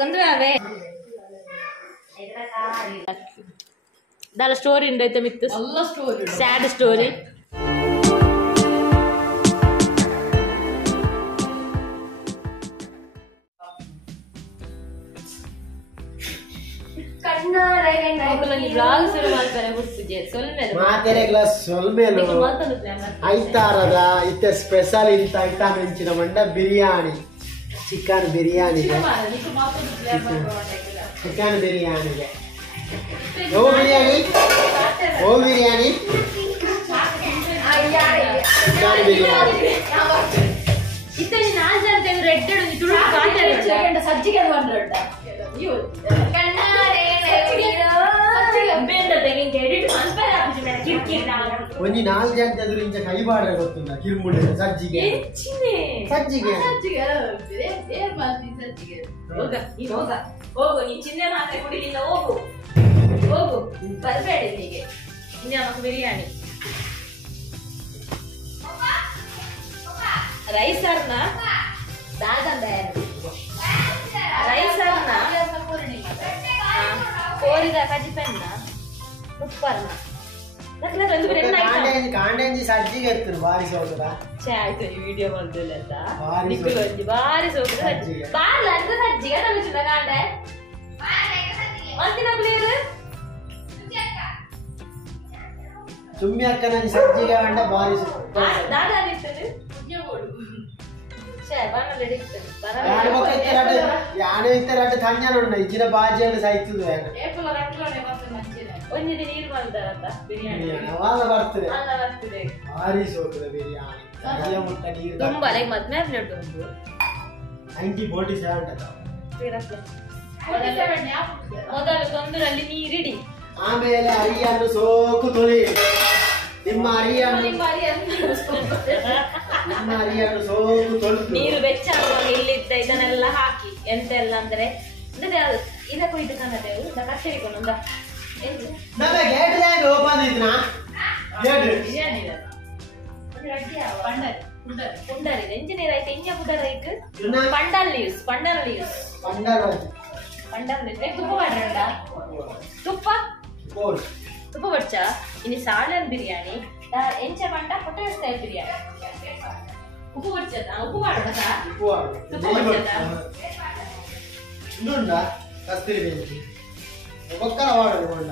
ಕಂದ್ರೆ ಅವೇ ದಾಲ ಸ್ಟೋರಿ ಉಂಡೈತೆ ಮಿತ್ತು ಎಲ್ಲ story sad story ಐತಾರದ ಇತ್ತ ಸ್ಪೆಷಲ್ ಇಂತ ಐಟಮ್ ಹೆಂಚಿನ ಮಂಡ ಬಿರಿಯಾನಿ ಚಿಕನ್ ಬಿರಿಯಾನಿಗೆ ಚಿಕನ್ ಬಿರಿಯಾನಿಗೆ ಓ ಬಿರಿಯಾನಿ ಓ ಬಿರಿಯಾನಿ ಚಿಕನ್ ಬಿರಿಯಾನಿ ಸಜ್ಜಿಗೆ ಒಂಜಿ 4 ಜನ ಇಂಚ ಕೈ ಬಾಡ್ರೆ ಗೊತ್ತುಂಡ ಕಿರುಮುಳ್ಳಿ ಸಜ್ಜಿಗೆ ಸಜ್ಜಿಗೆ ಹೋಗು ನೀನ್ ಚಿನ್ನ ಮಾತ್ರ ಕುಡಿಲಿಲ್ಲ ಹೋಗು ಹೋಗು ಬರಬೇಡ ಇಲ್ಲಿಗೆ ಇನ್ನ ನಮಗೆ ಬಿರಿಯಾನಿ ರೈಸ್ ಅರ್ನ ರೈಸ್ ಅರ್ನ ಕೋರಿದ ಕಜಿಪೆನ್ನ ಉಪ್ಪರ್ನ ಕಾಂಡೆಂಜಿ ಸಜ್ಜಿಗೆ ಇರ್ತದೆ ಬಾರಿ ಸೋಕದ ಛೇ ಆಯ್ತು ಈ ವಿಡಿಯೋ ಬಂದಿಲ್ಲ ಅಂತ ಬಾರಿ ಸೋಕದ ಸಜ್ಜಿಗೆ ಬಾರ್ಲ ಅಂತ ಸಜ್ಜಿಗೆ ನಮಗೆ ಕಾಂಡೆ ಒಂದಿನ ಪ್ಲೇಯರ್ ಸುಮ್ಮಿ ಅಕ್ಕ ನಂಗೆ ಸಜ್ಜಿಗೆ ಅಂಡ ಬಾರಿ ದಾದ ಇರ್ತದೆ ಛೇ ಬಾನಲ್ಲ ಇರ್ತದೆ ಯಾರು ಇತ್ತರ ತಂಜನ ಇಜ್ಜಿನ ಬಾಜಿಯನ್ನು ಸಾಯ್ತದೆ ಒಂದಿನ ನೀರು ಮಾಡ್ತಾರಂತ ಬಿರಿಯಾನಿ ಬರ್ತದೆ ಭಾರಿ ಸೋಕದ ಬಿರಿಯಾನಿ ತುಂಬಾ ಲೈಕ್ ಮದ್ಮೆ ಪ್ಲೇಟ್ ಉಂಟು 1947 ಮೊದಲು ತೊಂದರಲ್ಲಿ ನೀರಿಡಿ ಆಮೇಲೆ ಅರಿಯನ್ನು ಸೋಕು ತೊಳಿ ನಿಮ್ಮ ಅರಿಯನ್ನು ಸೋಕು ತೊಳೆದು ನೀರು ಬೆಚ್ಚ ಇಲ್ಲಿದ್ದ ಇದನ್ನೆಲ್ಲ ಹಾಕಿ ಎಂತೆಲ್ಲ ಅಂದ್ರೆ ಇದಕ್ಕೂ ಇದು ಕನ್ನಡವು ಕಚ್ಚರಿಕೊಂಡು ಪುಂಡರಿ ಎಂಜಿನಿಯರ್ ಆಯ್ತು ಇಂಜ ಪುಡರ್ ಆಯ್ತು ಪಂಡಲ್ ಲೀವ್ಸ್ ತುಪ್ಪ ಮಾಡ್ರಂಡ ತುಪ್ಪ ಬಡ್ಚ ಇನ್ನು ಸಾಲನ್ ಬಿರಿಯಾನಿ ಎಂಚ ಪಂಡ ಪೊಟೇಟೊ ಸ್ಟೈಲ್ ಬಿರಿಯಾನಿ ಉಪ್ಪು ಬಡ್ಚದ ಉಪ್ಪು ಮಾಡೋಣ ತುಪ್ಪ ಬಡ್ಚದ ಕಸ್ತೂರಿ ಮೆಂತಿ ಒಕ್ಕಲ ಮಾಡೋಣ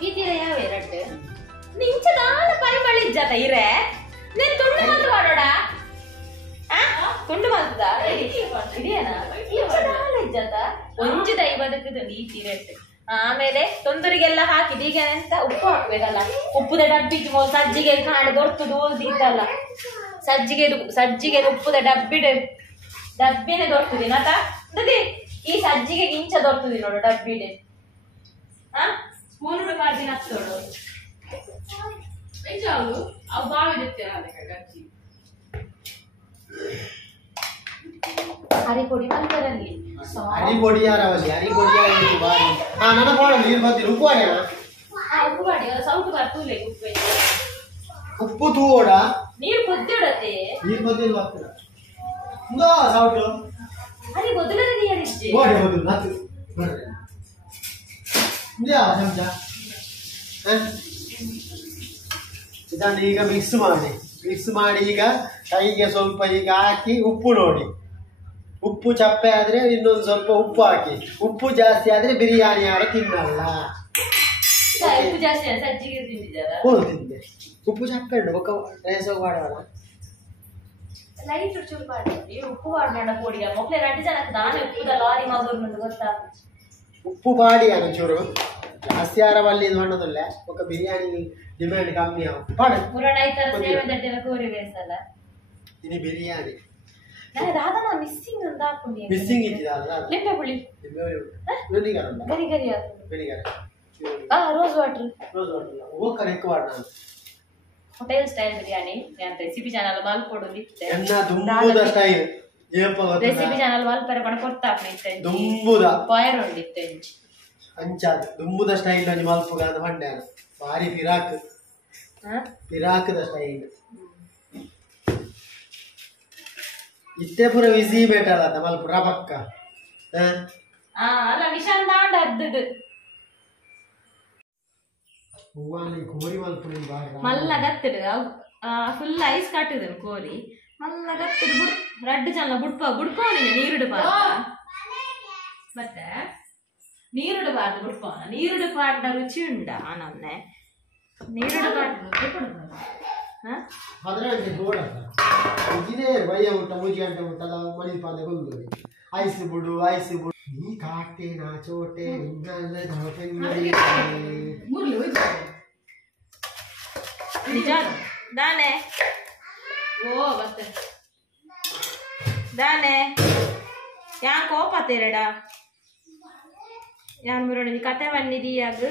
ಈ ತೀರ ಯಾವ ಎರಡು ನಿಂಚ ನಾಳೆ ಪರಿಮಳಿಜ್ಜಾತ ಇರೆ ನೀನ್ ತುಂಡು ಮಾತು ಮಾಡೋಡ ತುಂಡು ಮಾತದ ಇದೆಯೇನಾ ನಾಳೆ ಇಜ್ಜಾತ ಒಂಜಿದ ಈ ಬದುಕದ ಈ ತೀರ ಆಮೇಲೆ ತೊಂದರಿಗೆಲ್ಲ ಹಾಕಿದ ಈಗ ಎಂತ ಉಪ್ಪು ಹಾಕ್ಬೇಕಲ್ಲ ಉಪ್ಪುದ ಡಬ್ಬಿಗೆ ಸಜ್ಜಿಗೆ ಕಾಣೆ ದೊರ್ತದು ಓದಿದ್ದಲ್ಲ ಸಜ್ಜಿಗೆ ಉಪ್ಪುದ ಡಬ್ಬಿನೇ ದೊರ್ತದೆ ನಾತ ಈ ಸಜ್ಜಿಗೆ ಇಂಚ ದೊರ್ತದೆ ನೋಡು ಡಬ್ಬಿಡೆ ಸ್ಪೂನ್ ಮಾಡ್ತೀನಿ ಹತ್ತೋಡು ಅವು ಹರಿಪೊಡಿ ಮಲ್ಪರಲ್ಲಿ ಹರಿಪೊಡಿ ಯಾರವಲ್ಲಿ ಹರಿಪೊಡಿ ಬಾರಿ ನನ್ನ ಬಾಳ ನೀರು ಬರ್ತೀನಿ ಉಪ್ಪು ಉಪ್ಪು ಮಾಡಿ ಸೌಟು ಬರ್ತೂಲೆ ಉಪ್ಪು ತೂಡ ನೀರು ಕೊದ್ದಿಡತ್ತೆ ನೀರು ಕೊದ್ದಿಲ್ಲ ಬರ್ತೀರ ಸೌಟು ಹರಿ ಬದಲದ ನೀರಿಜ್ಜೆ ಗೋಡೆ ಬದಲು ನಾತು ಬರ್ರಿ ಚಮಚ ಇದನ್ನು ಈಗ ಮಿಕ್ಸ್ ಮಾಡಿ ಈಗ ಕೈಗೆ ಸ್ವಲ್ಪ ಈಗ ಹಾಕಿ ಉಪ್ಪು ನೋಡಿ ಉಪ್ಪು ಚಪ್ಪೆ ಆದ್ರೆ ಇನ್ನೊಂದು ಸ್ವಲ್ಪ ಉಪ್ಪು ಹಾಕಿ ಉಪ್ಪು ಜಾಸ್ತಿ ಆದ್ರೆ ಬಿರಿಯಾನಿ ಯಾರು ತಿನ್ನಲ್ಲ ಉಪ್ಪು ಜಾಸ್ತಿ ಸಜ್ಜಿಗೆ ತಿಂದೆ ಉಪ್ಪು ಚಪ್ಪೆ ಉಂಟು ಮಾಡೋಣ ಲೈಟ್ ಚೂರು ಮಾಡಿ ಉಪ್ಪು ಮಾಡೋಣ ಪೊಡಿಯ ಮಕ್ಕಳೇ 2 ಜನಕ್ಕೆ ನಾನೇ ಉಪ್ಪುದ ಲಾರಿ ಮಾಡೋದು ಗೊತ್ತಾ ಉಪ್ಪು ಪಾಡಿ ಚೂರು ಜಾಸ್ತಿ ಆರವಲ್ಲಿ ಇದು ಮಾಡೋದಿಲ್ಲ ఒక ಬಿರಿಯಾನಿ ಡಿಮ್ಯಾಂಡ್ ಕಮ್ಮಿ ಪಾಡು ಪುರಾಣ ಐತರ ಸೇವೆ ದಡ್ಡೆಲ್ಲ ಕೋರಿ ಬೇಸಲ್ಲ ini ಬಿರಿಯಾನಿ ನಾನು ರಾಧನ ಮಿಸ್ಸಿಂಗ್ ಅಂತ ಹಾಕೊಂಡಿ ಮಿಸ್ಸಿಂಗ್ ಇಟ್ಟಿದಲ್ಲ ಲಿಂಬೆ ಹುಳಿ ವಿನಿಗರ್ ಅಲ್ಲ ಗರಿ ವಿನಿಗರ್ ರೋಸ್ ವಾಟರ್ ಓಕರ್ ఎక్కువ వాడనా ಹೋಟೆಲ್ ಸ್ಟೈಲ್ ಬಿರಿಯಾನಿ ನಾನು ರೆಸಿಪಿ ಚಾನೆಲ್ ಮಾಲ್ ಕೊಡೋದಿತ್ತೆ ಎನ್ನ ದುಂಬುದ ಸ್ಟೈಲ್ ರೆಸಿಪಿ ಚಾನೆಲ್ ಮಾಲ್ ಪರ ಬಣ ಕೊಡ್ತಾ ಇತ್ತೆ ದುಂಬುದ ಫೈರ್ ಹೊಂದಿತ್ತೆ ಅಂಚಾದ ದುಂಬುದ ಸ್ಟೈಲ್ ಅಲ್ಲಿ ಮಲ್ಪುಗ ಅಂತ ಬಂಡೆ ಭಾರಿ ಪಿರಾಕದ ಸ್ಟೈಲ್ ಇತ್ತೆ ಪೂರ ವಿಸಿ ಬೇಟಲ್ಲ ಮಲ್ಪ ರಬಕ್ಕ ಅಲ್ಲ ವಿಶಾಂತ ಅದ್ದದು ಹೂವಾನಿ ಕೋರಿ ಮಲ್ಪ ಮಲ್ಲ ಗತ್ತಿಡು ಫುಲ್ ಐಸ್ ಕಟ್ಟಿದ್ರು ಕೋರಿ ಮಲ್ಲ ಗತ್ತಿಡು ರಡ್ಡು ಚಲ್ಲ ಬುಡ್ಪವನಿಗೆ ನೀರಿಡಬಾರ್ದು ಮತ್ತೆ ನೀರಿಡಬಾರ್ದು ಬುಡ್ಪವನ ನೀರಿಡಬಾರ್ದ ರುಚಿ ಉಂಡ ನನ್ನೆ ನೀರಿಡಬಾರ್ದು ಅದರಂತೆ ಗೋಡ ಇದೇ ವಯ್ಯ ಊಟ ಮೂಜಿ ಗಂಟೆ ಊಟದ ಮಣಿ ಪಾದ ಬಂದು ಐಸ್ ಬಿಡು ನೀ ಕಾಟೆ ನಾ ಚೋಟೆ ನಿಜ ದಾನೆ ಓ ಮತ್ತೆ ದಾನೆ ಯಾನ್ ಕೋಪತ್ತೇರಡ ಯಾನ್ ಮುರುಣಿ ಕತೆ ಬನ್ನಿದೀಯಾಗ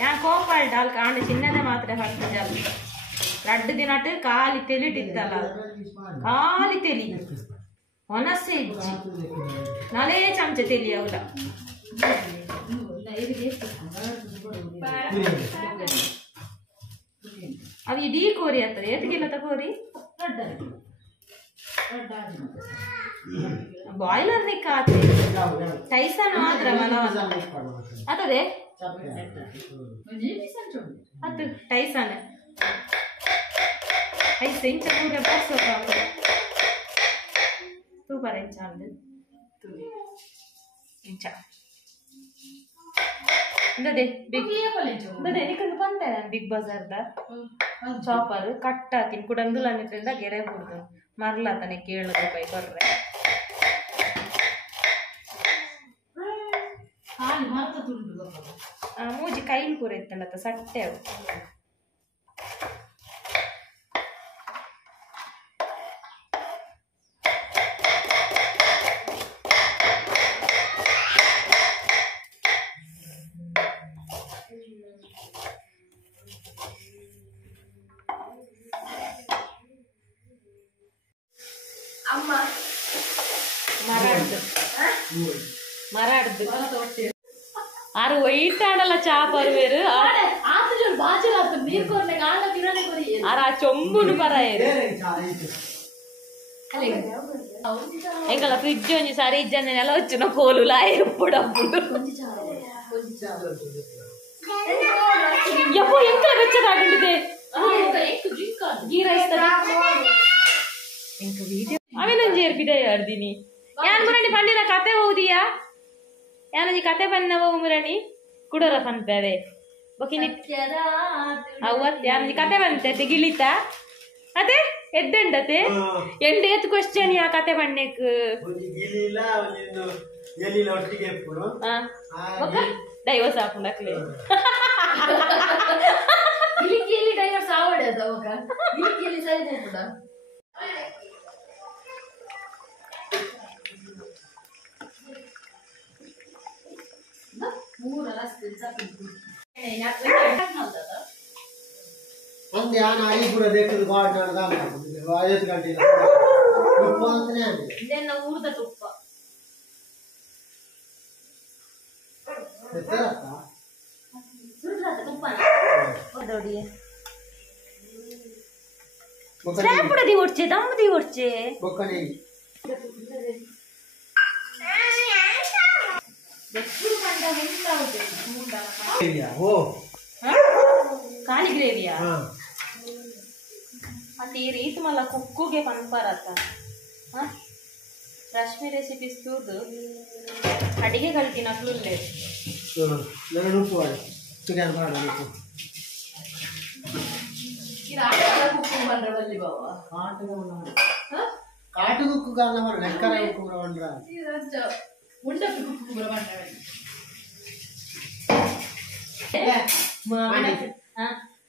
ಯಾನ್ ಕೋಪ ಅಲ್ಕ ಆಂಡ ಚಿನ್ನದ ಮಾತ್ರ ಹೊರತಜಲ್ ರಡ್ಡು ದಿನಟ್ಟು ಕಾಲಿ ತೆಲಿಟ್ಟಿತ್ತಲ್ಲ ಕಾಲಿ ತೆಲಿ ಹೊನಸೆ ಇಜ್ಜಿ ನಲೇ ಚಮಚ ತೆಲಿ ಅವಳ ಅವು ಇಡೀ ಕೋರಿ ಆಗ್ತದೆ ಏತಕ್ಕೆಲ್ಲ ತಗೋರಿ ಬಾಯ್ಲರ್ ನಿಕ್ಕ ಟೈಸನ್ ಮಾತ್ರ ಮನವ ಅದೇ ಅದು ಟೈಸನ್ ಐಸ್ ಇಂಚ ಪೂರ ಬರ್ಸೋ ಸೂಪರ್ ಇಂಚ ಅಂದು ಇಂಚ ಇಂದದೆ ಬಿಗ್ ಇಂದದೆ ನಿಕಂದು ಬಂತೆ ಬಿಗ್ ಬಜಾರ್ದ ಚಾಪರ್ ಕಟ್ಟ ತಿನ್ ಕುಡಂದುಲನ್ನಿದ್ರಿಂದ ಗೆರೆ ಬಿಡ್ದು ಮರ್ಲ ತನೆ 7 ರೂಪಾಯಿ ಬರ್ರೆ ಮೂಜಿ ಕೈಲಿ ಪೂರ ಇತ್ತಲ್ಲ ಸಟ್ಟೆ ಅವು ಅಮ್ಮ ಮರಾಡ್ದು ಆರು ವೈಟ್ ಆಡಲ್ಲ ಚಾಪರ್ ಬೇರು ಆರ ಆ ಚೊಂಬುನು ಪರ ಎಂಕಲ್ಲ ಫ್ರಿಡ್ಜ್ ಒಂಜಿ ಸಾರಿ ಇಜ್ಜನೆ ನೆಲ వచ్చిన ಕೋಲು ಲಾಯ ಎಪ್ಪುಡಪ್ಪುಡು ಯಪ್ಪೋ ಎಂಕ ಬೆಚ್ಚದಾಗುಂಡಿದೆ ಗೀ ರೈಸ್ ಎಂಕ ವಿಡಿಯೋ ಅವೇನೊಂಜಿ ಏರ್ಪಿದೆ ಅರ್ದಿನಿ ಯಾನ್ ಮುರಣಿ ಪಂಡಿನ ಕತೆ ಓದಿಯಾ ಯಾನೊಂಜಿ ಕತೆ ಪನ್ನವ ಮುರಣಿ ಕುಡರ ಪಂಪವೆ ಬೊಕಿನಿ ಅವತ್ತು ಯಾನೊಂಜಿ ಕತೆ ಬಂತೆ ಗಿಳಿತ ಅದೇ ಎಡ್ಡೆಂಡತೆ ಎಂಡೇತ್ ಕ್ವೆಶ್ಚನ್ ಯಾ ಕತೆ ಪನ್ನೆಕ್ ಡೈವರ್ಸ್ ಹಾಕೊಂಡಕ್ಲೆ ಡೈವರ್ಸ್ ಆವಡದ ಸರಿ ಹೋಗ್ಬಿಡ ಅಂದೆ ಆನ ಐಪುರ ದೇಕದು ಬಾಡ್ ನಡದ 5 ಗಂಟೆ ಉಪ್ಪು ಅಂತನೇ ಇದೆಲ್ಲ ಊರ್ದ ತುಪ್ಪ ಎತ್ತರತ್ತ ಸುರುದ ತುಪ್ಪನ ಓದೋಡಿ ಸ್ಟ್ರಾಪ್ ದಿ ಓಡ್ಚೆ ದಮ್ಮದಿ ಓಡ್ಚೆ ಬೊಕ್ಕನೆ ಖಾಲಿ ಗ್ರೇವಿಯಾ ಮತ್ತೆ ಈ ರೀತಿ ಮಲ್ಲ ಕುಕ್ಕುಗೆ ಪನ್ಪರತ್ತ ರಶ್ಮಿ ರೆಸಿಪೀಸ್ ತೂದು ಅಡಿಗೆ ಕಲ್ತಿನ ಅಕ್ಲುಲ್ಲೆ ಕಾಟು ಕುಕ್ಕು ಕಾರಣ ಲೆಕ್ಕರ ಕುಕ್ಕು ಬಂದ್ರ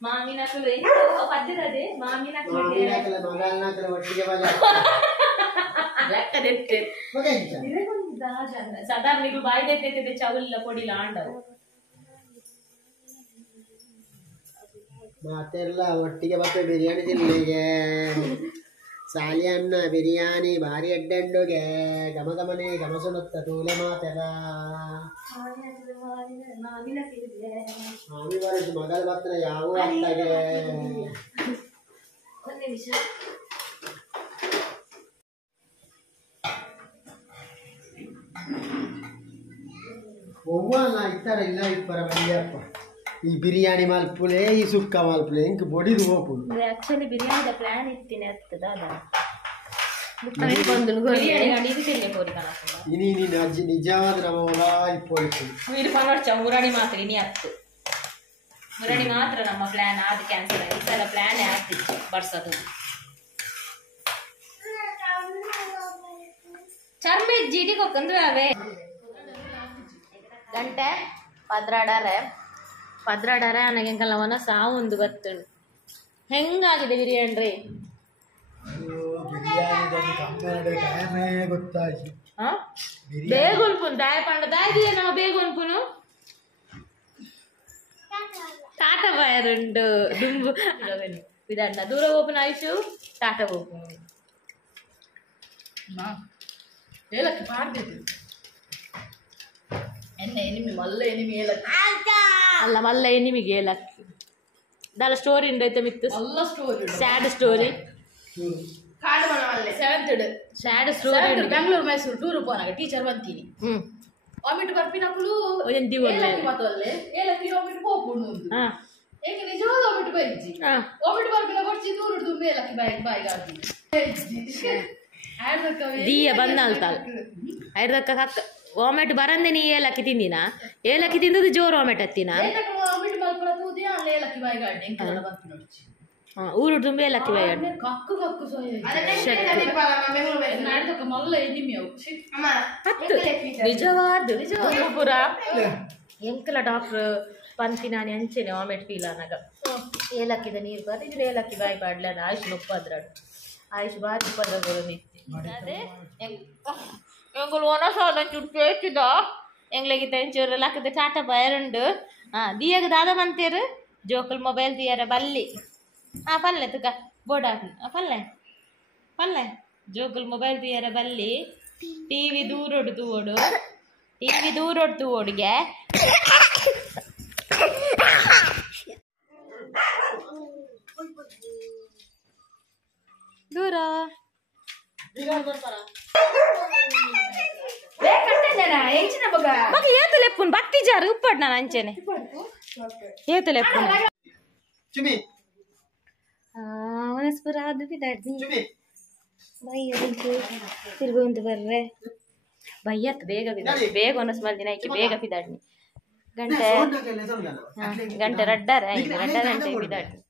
ಮಾಮಿನ ಪದ್ಯದೆ ಮಾಮಿನ ಸಾಧಾರಣ ನೀವು ಬಾಯ್ದೈತೆ ಚೌಲ್ಲ ಕೊಡಿಲ್ಲ ಆಂಡವು ಮಾತೆಲ್ಲ ಒಟ್ಟಿಗೆ ಬರ್ತದೆ ಬಿರಿಯಾನಿ ತಿನ್ಲಿಗೆ ಸಾಲಿ ಅನ್ನ ಬಿರಿಯಾನಿ ಭಾರಿ ಅಡ್ಡಂಡುಗೆ ಗಮ ಗಮನೆ ಗಮಸುನುತ್ತ ತೂಲೆ ಮಾತೆಲ್ಲ ಮಾಮಿ ಬರೋದು ಮಗಲ್ ಬರ್ತನ ಯಾವ ಅತ್ತಗೆ ಒವ್ವನ ಇತ್ತರ ಇಲ್ಲ ಇಪ್ಪರ ಬಂದಿಯಪ್ಪ ಈ ಬಿರಿಯಾನಿ ಮಲ್ಪುಲೆ ಈ ಸುಕ್ಕ ಮಲ್ಪುಲೆ ಇಂಕ ಬೊಡಿದು ಹೋಪುಡು ಆಕ್ಚುಲಿ ಬಿರಿಯಾನಿದ ಪ್ಲಾನ್ ಇತ್ತಿನ ಅತ್ತದ ಅದ ಬಿರಿಯಾನಿ ಇದು ತಿನ್ನೆ ಕೋರಿ ಕನಸಲ್ಲ ಇನಿ ನಿಜವಾದ ನಮ್ಮ ಹೊಲ ಇಪ್ಪೊಳಿಸು ಇದು ಪನೋರ್ಚ ಮುರಾಣಿ ಮಾತ್ರ ಇನಿ ಅತ್ತು ಮುರಾಣಿ ಮಾತ್ರ ನಮ್ಮ ಪ್ಲಾನ್ ಆದ ಕ್ಯಾನ್ಸಲ್ ಆಗಿ ಈ ಸಲ ಪ್ಲಾನ್ ಆಗ್ತಿತ್ತು ಬರ್ಸೋದು ಚರ್ಮ ಜಿಡಿ ಕೊಕ್ಕಂದ್ರೆ ಅವೇ ಗಂಟೆ ಪದ್ರಾಡಾರೆ ನನಗೆಂಕಲ್ಲ ಒನ ಸಾವೊಂದು ಬತ್ತುಂಡು ಹೆಂಗಾಗಿದೆ ಬಿರಿಯಾನಿ ರೀ ಬೇಗ ಉಲ್ಪುನು ದಾಯ ಪಂಡ ದಾಯಿದೀಯ ನಾವು ಬೇಗ ಉಲ್ಪುನು ಟಾಟಾ ಬಯರುಂಡು ದುಂಬು ಇದನ್ನ ದೂರ ಓಪನ್ ಆಯ್ತು ಟಾಟಾ ಓಪನ್ ಏಲಕ್ಕಿ ಮಾಡ್ಬೇಕು ಎಣ್ಣೆ ಎನಿಮಿ ಮಲ್ಲ ಎನಿಮಿ ಏಲಕ್ಕಿ ಅಲ್ಲ ಮಲ್ಲ ನಿಮಗೆ ಏಲಕ್ಕಿ ದಾಲ ಸ್ಟೋರಿ ಉಂಡೈತೆ ಮಿತ್ತು ಎಲ್ಲ ಸ್ಟೋರಿ ಸ್ಯಾಡ್ ಸ್ಟೋರಿ ಕಾಡು ಮನವಲ್ಲೇ sad story Bengaluru Mysuru tour ಪೋನಾಗ ಟೀಚರ್ ಬಂತೀನಿ ಒಮ್ಮಿಟ್ಟು ಬರ್ಪಿನಕ್ಕಳು ಏಲಕ್ಕಿ ಮತ್ತಲ್ಲೇ ಏಲಕ್ಕಿ ಒಮ್ಮಿಟ್ಟು ಹೋಗ್ಕೊಂಡು ಏಕೆ ನಿಜವಾದ ಒಮ್ಮಿಟ್ಟು ಬೈಜಿ ಒಮ್ಮಿಟ್ಟು ಬರ್ಪಿನ ಕೊಡ್ಸಿ ದೂರ ತುಂಬ ಏಲಕ್ಕಿ ಬಾಯಿಗೆ ಆಗ್ತೀನಿ ದೀಯ ಬಂದಲ್ತಲ್ಲ ಐದಕ್ಕ ಕಕ್ಕ ಓಮೆಟ್ ಬರಂದೆ ನೀ ಏಲಕ್ಕಿ ತಿಂದಿನ ಏಲಕ್ಕಿ ತಿಂದದ್ದು ಜೋರು ಓಮೆಟ್ ಹತ್ತಿನ ಊರು ತುಂಬ ಏಲಕ್ಕಿ ಬಾಯಿ ಹತ್ತು ನಿಜವಾದ ಪುರ ಎಂಕಲ ಡಾಕ್ಟರ್ ಪಂತಿ ನಾನು ಅಂಚೆನೆ ವಾಮಿಟ್ ಫೀಲ್ ಆನಾಗ ಏಲಕ್ಕಿದ ನೀರು ಬರೀ ಏಲಕ್ಕಿ ಬಾಯಿ ಪಾಡ್ಲ ಆಯುಷ್ ನೊಪ್ಪದ್ರಾಡು ಆಯುಷ್ ಬಾರಿ ಪದಗಳು ಅದೇ ಎಂಗಳು ಒಣಸಾದ ಚುಟ್ಟು ಕೇಳ್ತಿದ್ದ ಎಂಗ್ಳಿಗೆ ತೆಂಚೂರು ಲಕ್ಕದ ಟಾಟಾ ಬಯರುಂಡು ದಿಯಾಗ ದಾದ ಮಂತೇರು ಜೋಕಲ್ ಮೊಬೈಲ್ ದಿಯಾರ ಬಲ್ಲಿ ಪಲ್ಲೆ ತುಕ ಬೋರ್ಡ್ ಹಾಕಿ ಪಲ್ಲೆ ಜೋಕಲ್ ಮೊಬೈಲ್ ದಿಯಾರ ಬಲ್ಲಿ ಟಿವಿ ದೂರೊಡ್ದು ಓಡಿಗೆ ದೂರ ಏತಲೆಪ್ಪುನ್ ಬತ್ತಿ ಜಾರು ಉಪ್ಪಡ್ ನಾನು ಅಂಚೆನೆ ಏತಲೆಪ್ಪುನ್ ಮನಸ್ಪುರ ಅದು ಬಿದ್ದಾಡ್ದಿ ತಿರ್ಗೊಂದು ಬರ್ರೆ ಬಯ್ಯತ್ ಬೇಗ ಬಿದ್ದಾಡ್ನಿ ಬೇಗ ಒನಸ್ ಮಲ್ ದಿನ ಬೇಗ ಬಿದ್ದಾಡ್ನಿ ಗಂಟೆ ರಡ್ಡಾರೆ ಗಂಟೆ ಬಿದ್ದಾಡ್ನಿ